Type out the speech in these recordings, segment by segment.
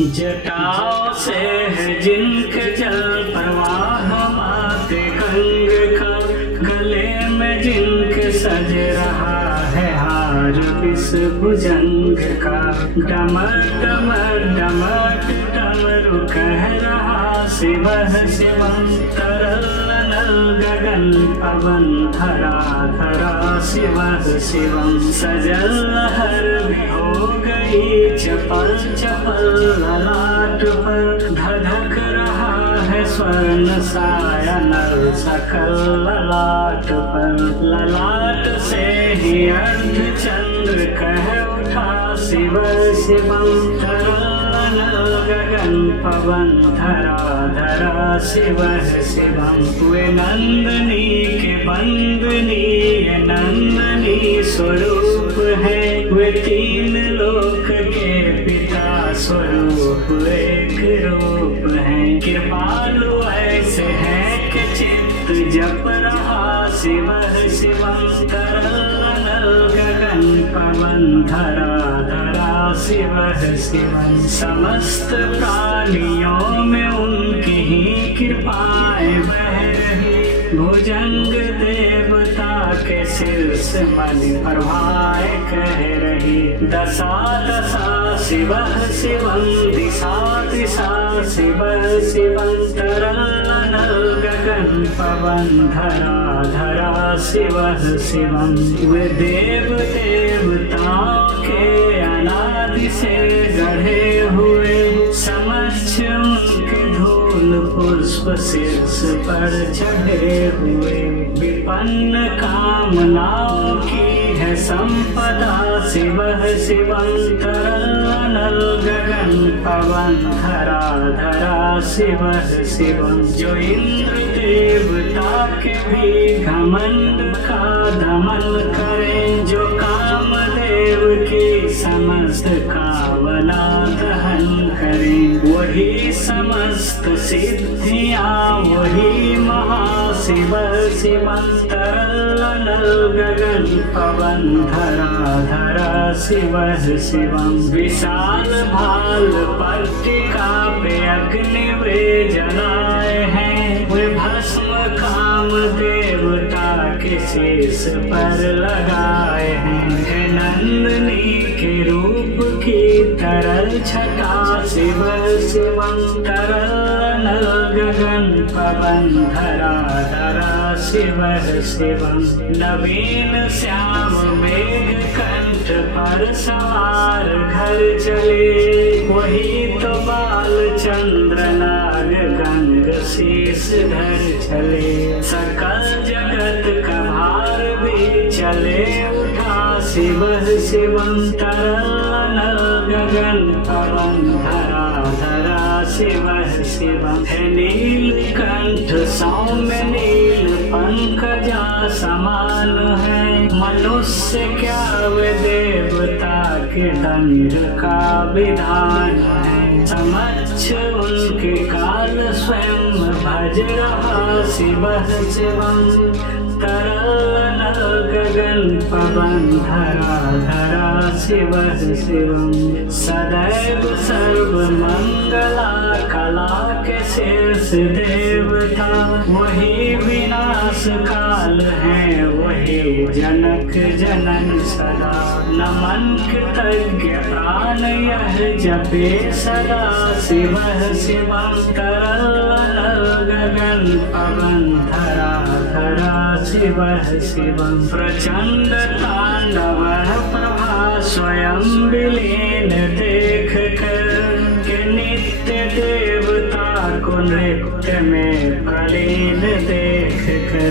जटाओं से है जिनके जल प्रवाह माते गंग का, गले में जिनके सज रहा है हार विष भुजंग का। डमर डमर डमर डमरू कह रहा शिवः शिवम्, तरल नल गगन पवन धरा धरा शिवः शिवम्। सजल लहर भी हो गई चपल चपल ललाट पर, धधक रहा है स्वर्ण साया नल सकल ललाट पर। ललाट से ही अर्धचंद्र कह उठा शिवः शिवम्, तरल नल गगन पवन धरा धरा शिवः शिवम्। वे नंदनी के बंदनी नंदनी स्वरूप है, वे तीन लोक के पिता स्वरूप एक रूप है। कृपालु ऐसे है कि चित्त जप रहा शिवः शिवम्, तरल नल गगन पवन धरा धरा शिवः शिवम्। समस्त प्राणियों में उनकी ही कृपाएं बह रही, भुजंग देवता के सिर से मणि प्रभाएं कह रही। दशा दशा शिवः शिवम्, दिशा दिशा शिवः शिवम्, तरल नल गगन पवन धरा धरा शिवः शिवम्। वे देव देवताओं के अनादि से गढ़े हुए, समक्ष उनके धूल पुष्प शीर्ष पर चढ़े हुए। विपन्न कामनाओं की है संपदा शिवः शिवम्, तरल नल गगन पवन धरा धरा शिवः शिवम्। जो इंद्र देवता के भी घमंड का दमन करें, जो कामदेव की समस्त कामना दहन करें, वही समस्त सिद्धियां वही महाशिवः शिवम्, तरल नल गगन पवन धरा धरा शिवः शिवम्। विशाल भाल पट्टिका पे अग्नि वे जलाए हैं, वे भस्म काम देवता के शीश पर लगाए हैं। नंदनी के रूप की तरल छटा शिवः शिवम्, तरल नल गगन पवन धरा धरा शिवः शिवम्। नवीन श्याम मेघ कंठ पर सवार घर चले, वही तो बाल चंद्र नाग गंग शीश धर चले। सकल जगत का भार भी चले उठा शिवः शिवम्, तरल नल गगन पवन धरा धरा शिवः शिवम्। है नीलकंठ सौम्य नील पंकजा समान है, मनुष्य क्या वे देवता के दंड का विधान है। समक्ष उनके काल स्वयं भज रहा शिवः शिवम्, तरल नल गगन पवन धरा धरा शिवः शिवम्। सदैव सर्व मंगला कला के शीर्ष देवता, वही विनाश काल है वही जनक जनन सदा। नमन कृतज्ञ प्राण यह जपे सदा शिवः शिवम्, तरल नल गगन पवन धरा धरा शिवः शिवम्। प्रचंड तांडव प्रभा स्वयं विलीन देख कर, के नित्य देवता को नृत्य में प्रलीन देख कर।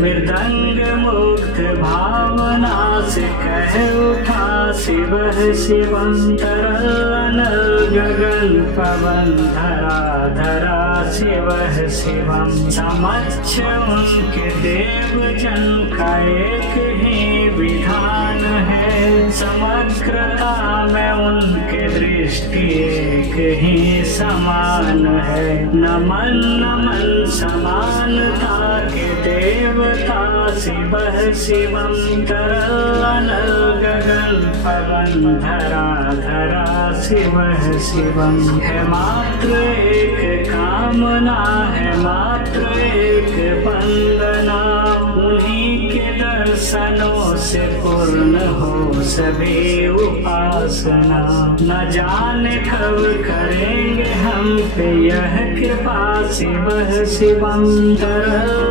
मृदंग मुक्त भावना से कह उठा शिवः शिवम्, तरल नल गगन पवन धरा धरा शिवः शिवम्। समक्ष उनके देव जन का एक ही विधान है, समग्रता में उनके दृष्टि एक ही समान है। नमन नमन समानता के देवता शिवः शिवम्, तरल अनल गगन पवन धरा धरा शिव शिवम। है मात्र एक कामना, है मात्र एक वंदना, उन्हीं के दर्शनों से पूर्ण हो सभी उपासना। न जाने कब करेंगे हम पे यह कृपा शिव शिवम।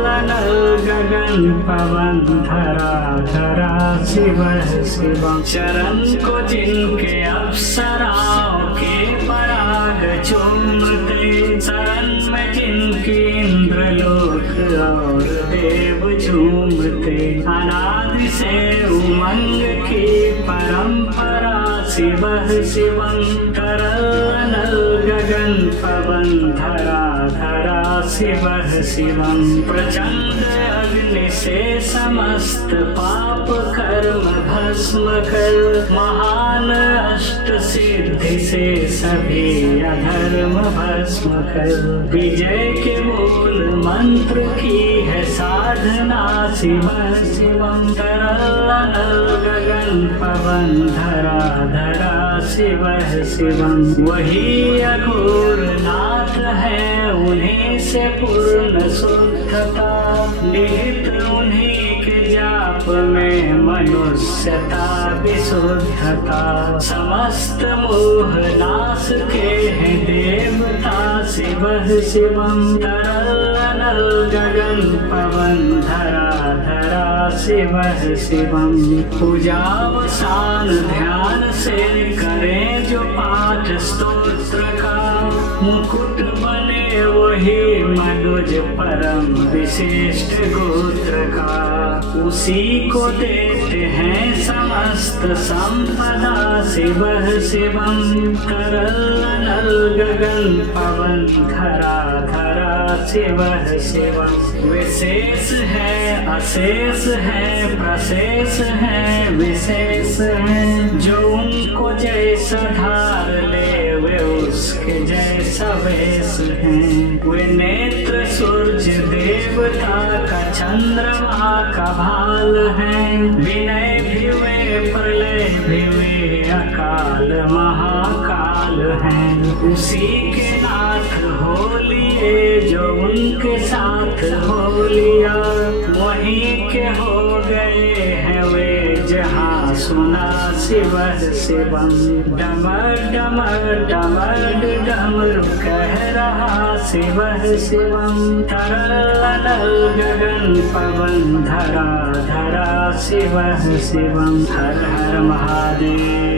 अनल गगन पवन धरा धरा शिव शिवम। चरण को जिनके अप्सराओं के पराग चूमते, शरण में जिनकी इंद्रलोक और देव झूमते, अनादि से उमंग की परंपरा शिव शिवम। अनल गगन पवन धरा धरा शिव शिवम। प्रचंड अग्नि से समस्त पाप कर्म भस्म कर, महान अष्ट सिद्धि से सभी अधर्म भस्म कर। विजय के मूल मंत्र की है साधना शिव शिवम। अनल गगन पवन धरा धरा शिव शिवम। वही अघोर नाथ है, उन्हीं से पूर्ण शुद्धता, निहित उन्हीं के जाप में मनुष्यता विशुद्धता। समस्त मोह नाश के हैं देवता शिव शिवम। अनल गगन पवन धरा धरा शिव शिवम। पूजावसान ध्यान से करें जो पाठ स्तोत्र का, मुकुट बने वही मनुज परम विशिष्ट गोत्र का। उसी को देते हैं समस्त संपदा शिव शिवम। अनल गगन पवन धरा धरा शिव शिवम। विशेष है अशेष है, प्रशेष है विशेष है, जो उनको जैसा धार ले वे उसके जैसा वेश है। वे नेत्र सूर्य देवता का चंद्रमा का भाल है, विनय भी वे प्रलय भी वे अकाल महाकाल है। उसी के नाथ हो लिए जो उनके साथ हो लिया, वहीं के हो गए हैं वे जहाँ सुना शिव शिवम। डमर डमर डमर डमरू कह रहा शिव शिवम। अनल गगन पवन धरा धरा शिव शिवम। हर हर महादेव।